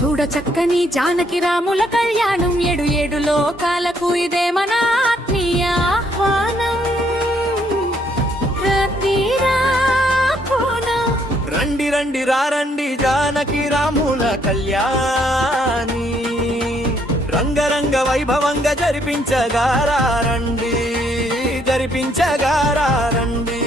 చూడ చక్కని జానకి రాముల కళ్యాణం, ఏడు ఏడు లోకాలకు ఇదే మన ఆత్మీయ ఆహ్వానం. రండి రండి రండి జానకి రాముల కళ్యాణి, రంగరంగ వైభవంగా జరిపించగారా రండి, జరిపించగారా రండి.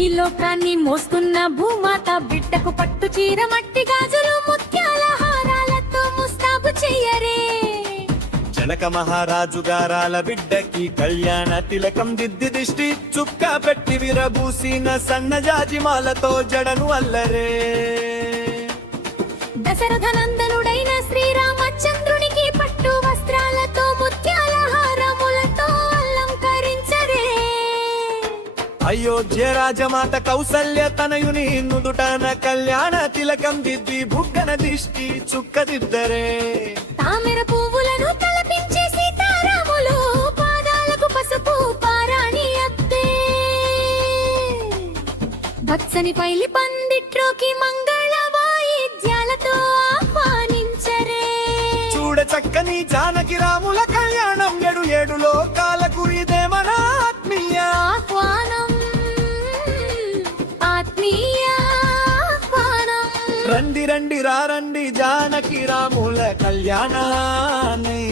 ఈ లోకాన్ని మోస్తున్న భూమాత బిడ్డకు పట్టు చీర, మట్టి గాజులు, ముత్యాల హారాలతో ముస్తాబు చెయ్యరే. జనక మహారాజు గారాల బిడ్డకి కళ్యాణ తిలకం దిద్ది దిష్టి చుక్క పెట్టి విరబూసిన సన్నజాజిమాలతో జడను అల్లరే. దశరథ నందనుడైన శ్రీరామచంద్రునికి పట్టు వస్త్రాలతో ముత్యాల హారములతో అలంకరించరే. అయోధ్య రాజమాత కౌసల్య తనయుని నుదుటన కళ్యాణ తిలకం దిద్ది బుగ్గన దిష్టి చుక్క దిద్దరే. తామర పువ్వులను తలపించే సీతారాములు పాదాలకు పసుపు పారాణి అద్దే. భక్సని పైలి పందిట్లోకి మంగళ వాయిద్యాలతో ఆహ్వానించరే. చూడ చక్కని జానకి రాముల కళ్యాణం, ఏడు ఏడు లోకాలకు ఇదే మన ఆత్మీయ ఆహ్వానం, ఆత్మీయ ఆహ్వానం. రండి రండి రండి జానకి రాముల కళ్యాణాన్ని,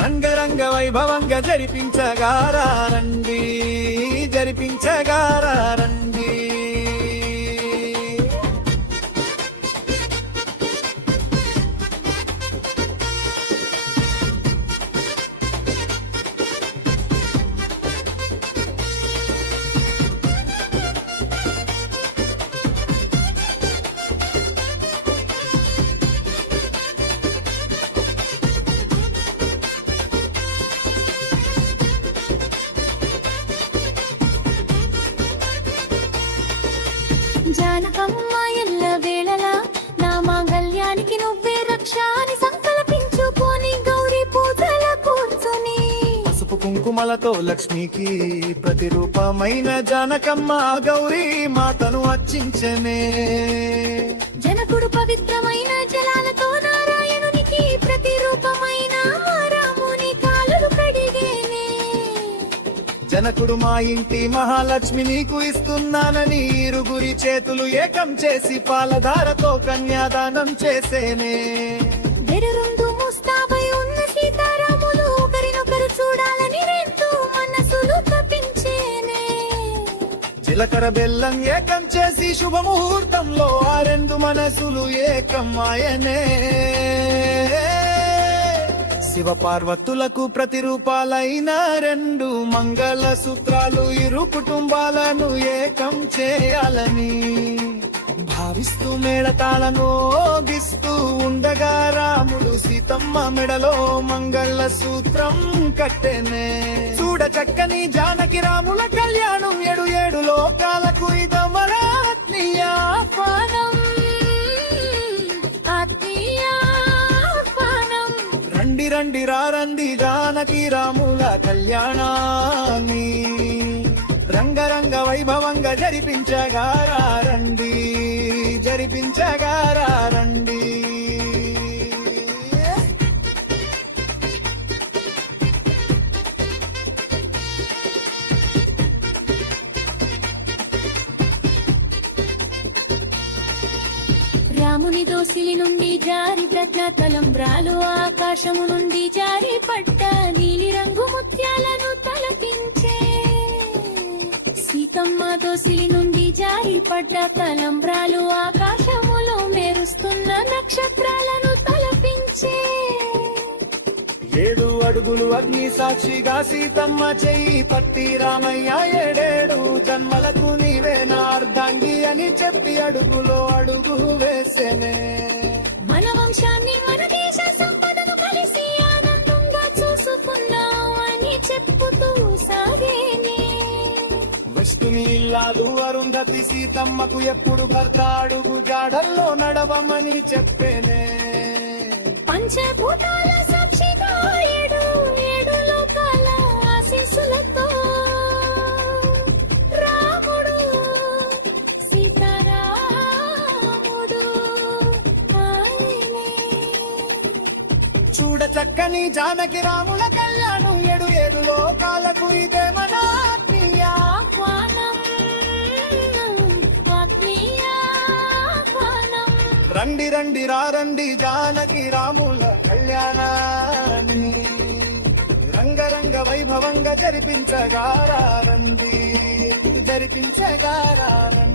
రంగరంగ వైభవంగా జరిపించగారా రండి, జరిపించగారా రండి. జానకమ్మ ఎల్ల వేళలా నా మాంగళ్యానికి నువ్వే రక్ష అని సంకల్పించుకొని గౌరీ పూజల కూర్చొని, పసుపు కుంకుమలతో లక్ష్మికి ప్రతిరూపమైన జానకమ్మ గౌరీ మాతను అర్చించనే. జనకుడు పవిత్రమైన జలాలతో నారాయణునికి ప్రతిరూపమైన రాముని కాలులు కడిగేనే. జనకుడు మా ఇంటి మహాలక్ష్మి నీకు ఇస్తున్నానని ఇరుగురి చేతులు ఏకం చేసి పాలధారతో కన్యాదానం చేసేనే. బెరురుందు ముస్తాబై ఉన్న సీతారాములు ఒకరినొకరు చూడాలని రెండు మనసులు తప్పించేనే. జీలకర్ర బెల్లం ఏకం చేసి శుభముహూర్తంలో ఆ రెండు మనసులు ఏకం ఆయనే. శివ పార్వతులకు ప్రతిరూపాలైన రెండు మంగళ సూత్రాలు ఇరు కుటుంబాలను ఏకం చేయాలని భావిస్తూ మేళతాళను గిస్తూ ఉండగా రాముడు సీతమ్మ మెడలో మంగళ సూత్రం కట్టెనే. చూడ చక్కని జానకి రాముల కళ్యాణం, ఏడు ఏడు లోకాలకు ఇదమర ఆత్మీయ ఆహ్వానం, ఆత్మీయ ఆహ్వానం. రండి రండి రండి జానకి రాముల కళ్యాణాన్ని, రంగరంగ వైభవంగా జరిపించగారా రండి, జరిపించగారా రండి. రాముని దోసిలి నుండి జారి ప్రజ్ఞ తలంబ్రాలు ఆకాశము నుండి జారి పట్ట నీలి రంగు ముత్యాలను తలపించే. సీతమ్మ దోసిలి నుండి జారి పడ్డ తలంబ్రాలు ఆకాశములో మెరుస్తున్న నక్షత్రాలను తలపించే. ఏడు అడుగులు అగ్ని సాక్షిగా సీతమ్మ చెయ్యి పట్టి రామయ్య ఏడేడు జన్మలకు నీవే నా అర్ధాంగి అని చెప్పి అడుగులో అడుగు వేసేనే. మన వంశాన్ని మన దేశ సంపదను కలిసి ఆనందంగా చూసుకున్నాం అని చెప్పుతూ సాగేనే. విష్ణుని ఇల్లాలు అరుంధతి సీతమ్మకు ఎప్పుడు భర్త అడుగు జాడల్లో నడవమని చెప్పేనే. పంచ పంచభూతాల సాక్షిగా ఏడు ఏడు లోకాల ఆశీస్సులతో రాముడు సీతారాముడు ఆయనే. చూడ చక్కని జానకి రాముల కళ్యాణం ఏడు ఏడు లోకాలకు ఇదే మన ఆత్మీయ ఆహ్వానం ఆత్మీయ ఆహ్వానం. రండి రండి రండి జానకి రాముల కళ్యాణాన్ని రంగరంగ వైభవంగా జరిపించగారండి జరిపించగారండి.